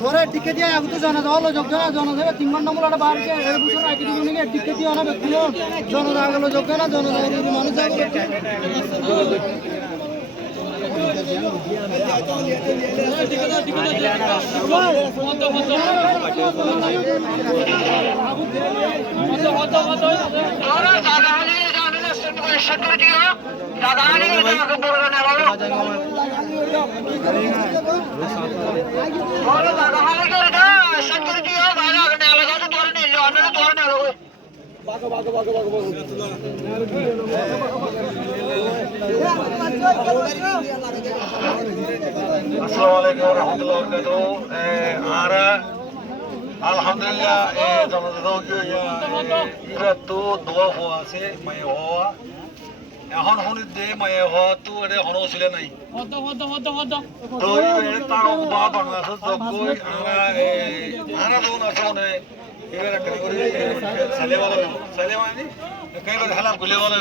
ধরে টিকে দিয়ে আগে তো জনতা হলো যোগ্য না জনতা 3 ঘন্টা মূল একটা বাড়ছে এর ভিতরে আগে দিব নিলে টিকে দিয়ে না ব্যক্তি জনতা গেল যোগ্য না জনতা মানুষ আলহামদুলিল্লাহ তো দোয়া হওয়া আছে মায়ে হওয়া এখন শুনি দে মায়ে হওয়া তো এটা হনো ছিল নাই তো তার বা বাংলাদেশ যোগ্যই আনা যখন আছে মানে এবার একটা করে ছেলে মানে কয়েকবার খেলা গুলে বলে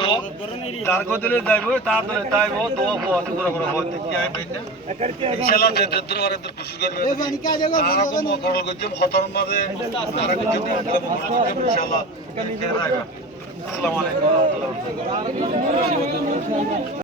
তার দিলে যাইব তার দলে তাইব দোয়া হওয়া আছে পুরো পুরো হতে কি আই পাই না ইনশাআল্লাহ যে দরবার খুশি করবে আর কোনো করল গজম খতর মাঝে আর কিছু ইনশাআল্লাহ আসসালামু আলাইকুম ওয়া রাহমাতুল্লাহি ওয়া বারাকাতুহু